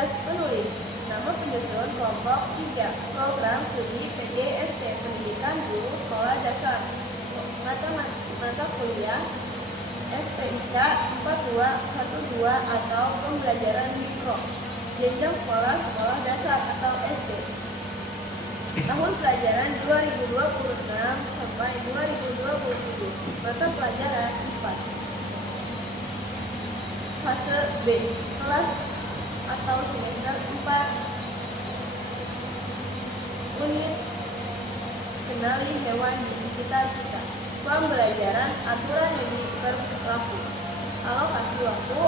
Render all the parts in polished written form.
Tugas penulis. Nama penyusun kelompok 3. Program studi PGSD Pendidikan Guru Sekolah Dasar. Mata kuliah STIK 4212 atau pembelajaran mikro. Jenjang sekolah dasar atau SD. Tahun pelajaran 2026 sampai 2027. Mata pelajaran IPA. Fase B, kelas atau semester 4. Unit kenali hewan di sekitar kita. Pembelajaran aturan yang berlaku. Alokasi waktu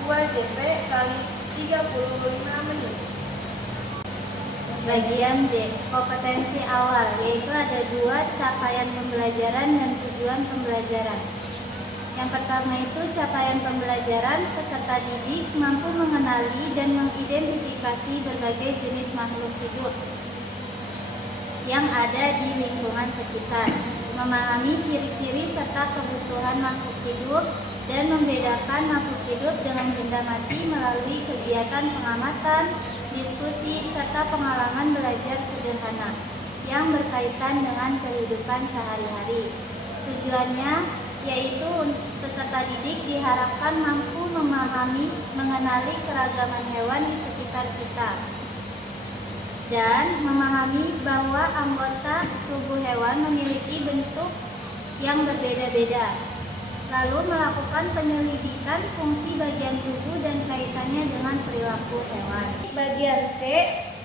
2 JP kali 35 menit. Bagian D, kompetensi awal, yaitu ada 2, capaian pembelajaran dan tujuan pembelajaran. Yang pertama itu capaian pembelajaran, peserta didik mampu mengenali dan mengidentifikasi berbagai jenis makhluk hidup yang ada di lingkungan sekitar, memahami ciri-ciri serta kebutuhan makhluk hidup, dan membedakan makhluk hidup dengan benda mati melalui kegiatan pengamatan, diskusi, serta pengalaman belajar sederhana yang berkaitan dengan kehidupan sehari-hari. Tujuannya yaitu peserta didik diharapkan mampu memahami, mengenali keragaman hewan di sekitar kita, dan memahami bahwa anggota tubuh hewan memiliki bentuk yang berbeda-beda, lalu melakukan penyelidikan fungsi bagian tubuh dan kaitannya dengan perilaku hewan. Bagian C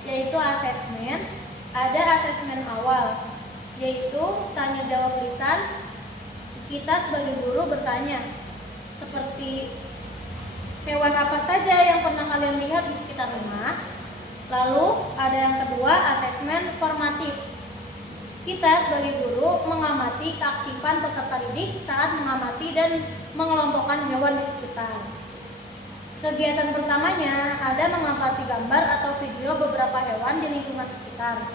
yaitu asesmen. Ada asesmen awal, yaitu tanya jawab lisan. Kita sebagai guru bertanya, seperti hewan apa saja yang pernah kalian lihat di sekitar rumah. Lalu ada yang kedua, asesmen formatif. Kita sebagai guru mengamati keaktifan peserta didik saat mengamati dan mengelompokkan hewan di sekitar. Kegiatan pertamanya ada mengamati gambar atau video beberapa hewan di lingkungan sekitar.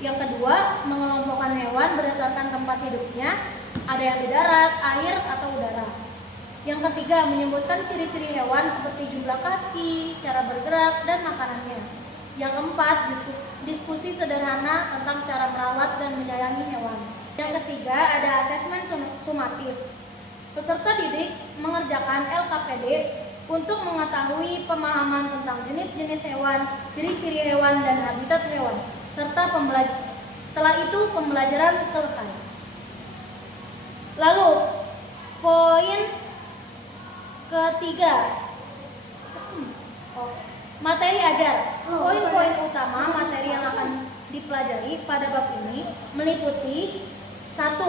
Yang kedua, mengelompokkan hewan berdasarkan tempat hidupnya, ada yang di darat, air, atau udara. Yang ketiga, menyebutkan ciri-ciri hewan seperti jumlah kaki, cara bergerak, dan makanannya. Yang keempat, diskusi sederhana tentang cara merawat dan menyayangi hewan. Yang ketiga, ada asesmen sumatif. Peserta didik mengerjakan LKPD untuk mengetahui pemahaman tentang jenis-jenis hewan, ciri-ciri hewan, dan habitat hewan, serta setelah itu pembelajaran selesai. Lalu, poin ketiga, materi ajar. Poin-poin utama materi yang akan dipelajari pada bab ini meliputi 1.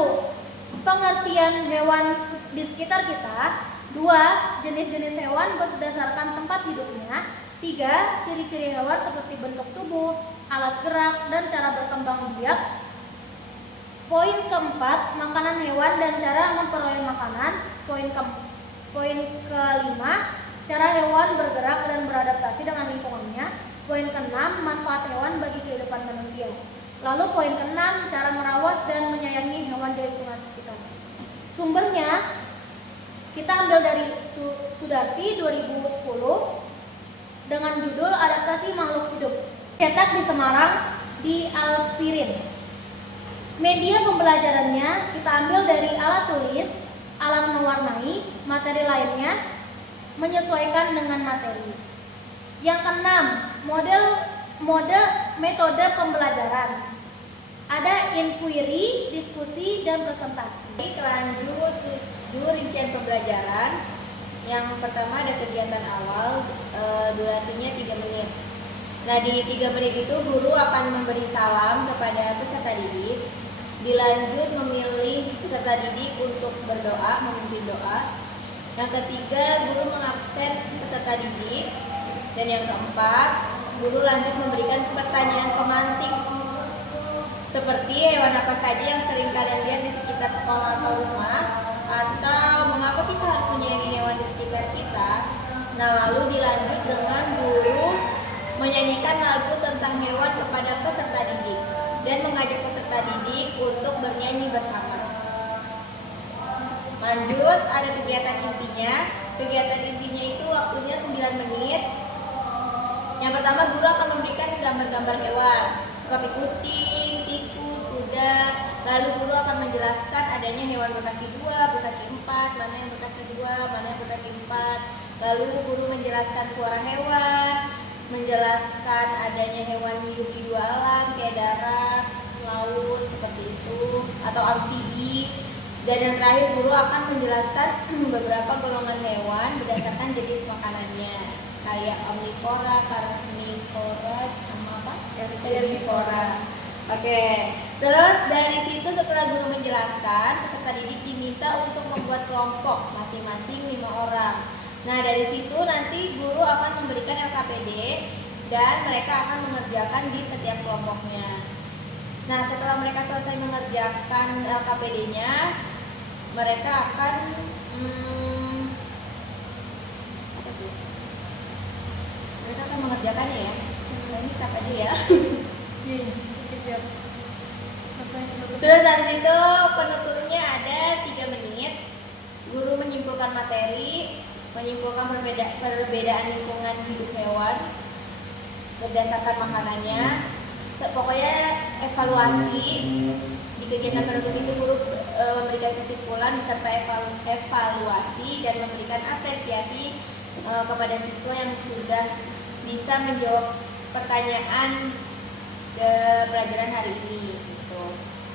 Pengertian hewan di sekitar kita. 2. Jenis-jenis hewan berdasarkan tempat hidupnya. 3. Ciri-ciri hewan seperti bentuk tubuh, alat gerak, dan cara berkembang biak. Poin keempat, makanan hewan dan cara memperoleh makanan. Poin kelima, cara hewan bergerak dan beradaptasi dengan lingkungannya. Poin keenam, manfaat hewan bagi kehidupan manusia. Lalu poin keenam, cara merawat dan menyayangi hewan di lingkungan sekitar. Sumbernya kita ambil dari Sudarti 2010 dengan judul Adaptasi Makhluk Hidup. Cetak di Semarang di Alpirin. Media pembelajarannya kita ambil dari alat tulis, alat mewarnai, materi lainnya menyesuaikan dengan materi. Yang keenam, metode pembelajaran. Ada inquiry, diskusi, dan presentasi. Lanjut 7 rincian pembelajaran. Yang pertama ada kegiatan awal, durasinya 3 menit. Nah, di 3 menit itu guru akan memberi salam kepada peserta didik. Dilanjut memilih peserta didik untuk berdoa, memimpin doa. Yang ketiga, guru mengabsen peserta didik. Dan yang keempat, guru lanjut memberikan pertanyaan pemantik. Seperti hewan apa saja yang sering kalian lihat di sekitar sekolah atau rumah, atau mengapa kita harus menyayangi hewan di sekitar kita. Nah, lalu dilanjut dengan guru menyanyikan lagu tentang hewan kepada peserta didik dan mengajak peserta didik untuk bernyanyi bersama. Lanjut, ada kegiatan intinya. Kegiatan intinya itu waktunya 9 menit. Yang pertama, guru akan memberikan gambar-gambar hewan seperti kucing, tikus, kuda. Lalu guru akan menjelaskan adanya hewan berkaki 2, berkaki 4, mana yang berkaki 2, mana yang berkaki 4. Lalu guru menjelaskan suara hewan, menjelaskan adanya hewan hidup di 2 alam kayak darat, laut seperti itu, atau amfibi. Dan yang terakhir, guru akan menjelaskan beberapa golongan hewan berdasarkan jenis makanannya, kayak omnivora, karnivora, sama apa? Herbivora. Oke, terus dari situ setelah guru menjelaskan, peserta didik diminta untuk membuat kelompok masing-masing 5 orang. Nah, dari situ nanti guru akan memberikan LKPD dan mereka akan mengerjakan di setiap kelompoknya. Nah, setelah mereka selesai mengerjakan LKPD-nya, mereka akan mereka akan mengerjakannya ya. Nah, ini kata aja ya. Siap. Terus habis itu penutupnya ada 3 menit. Guru menyimpulkan materi, menyimpulkan perbedaan lingkungan hidup hewan berdasarkan makanannya. Pokoknya evaluasi di kegiatan penutup itu guru memberikan kesimpulan beserta evaluasi dan memberikan apresiasi kepada siswa yang sudah bisa menjawab pertanyaan pelajaran hari ini gitu.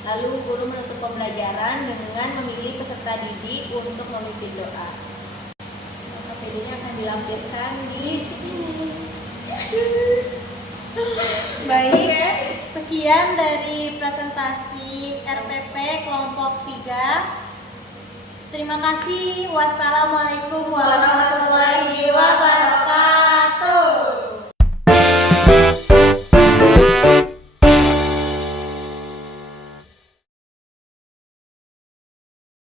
Lalu guru menutup pembelajaran dengan memilih peserta didik untuk memimpin doa. LKPD-nya akan dilampirkan di sini. Baik, sekian dari presentasi RPP kelompok 3. Terima kasih. Wassalamualaikum warahmatullahi wabarakatuh.